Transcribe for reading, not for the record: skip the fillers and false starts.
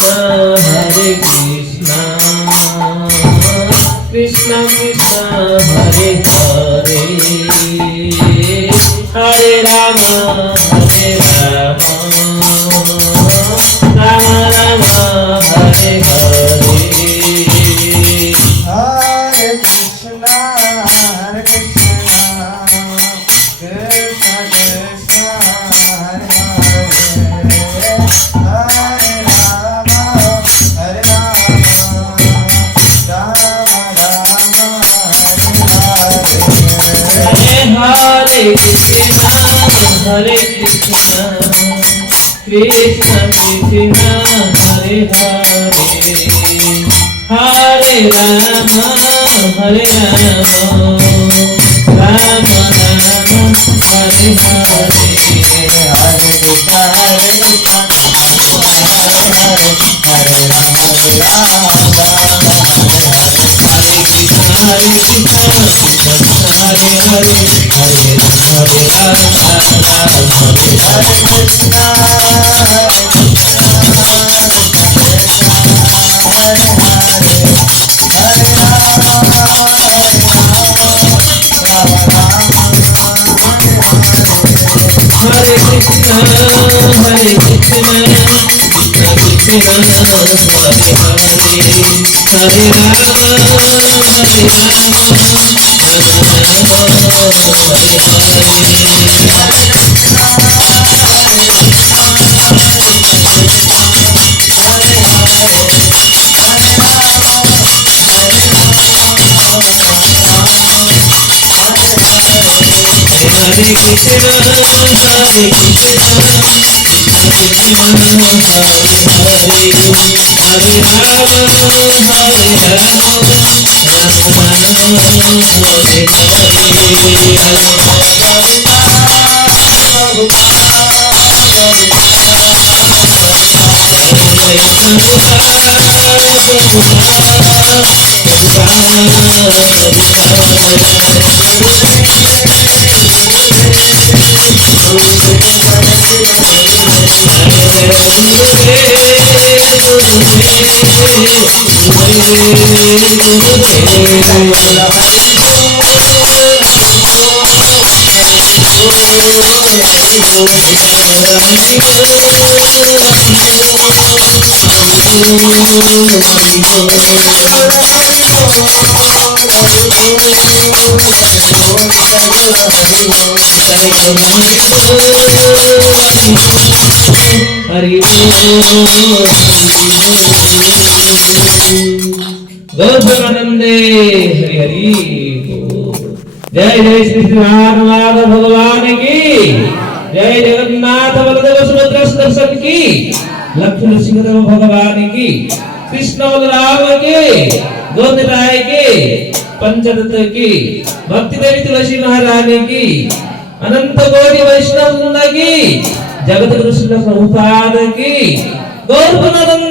Hare Krishna, Krishna Krishna Hare Hare, Hare Rama, Hare Rama, Rama Rama, Hare Hare. Hare Krishna, Hare Krishna, Krishna Krishna, Hare Hare, Hare Rama, Hare Rama, Rama Rama, Hare Hare. Hare Krishna, Hare Krishna, Krishna Krishna, Hare Hare, Hare Rama, Hare Rama, Rama Rama, Hare Hare. Hare Krishna, Hare Krishna, Hare Hare, Hare Rama, Hare Rama, Rama Rama, Hare Krishna Hare Krishna, Krishna Krishna Hare Hare, Hare Rama Hare Rama, Rama Rama Hare Hare. Krishna, Hare Krishna, Hare Hare, Hare Rama, Hare Rama, Hare Krishna, Hare Krishna, Krishna Krishna, Hare Hare, Hare Rama, Hare Rama, गौरवानंदे Hari Hari जय जय श्री नाथ भगवान की जय, जगन्नाथ बलदेव सुभद्रा दर्शन की, लक्ष्मण सिंहदेव भगवान की, कृष्ण बलराम की, गोविंदराय की, पंचरथ की, भक्ति देवी तुलसी महारानी की, अनंत कोटि वैष्णव वृंद की, जगत गुरु श्रील प्रभुपाद की, गौरवानंद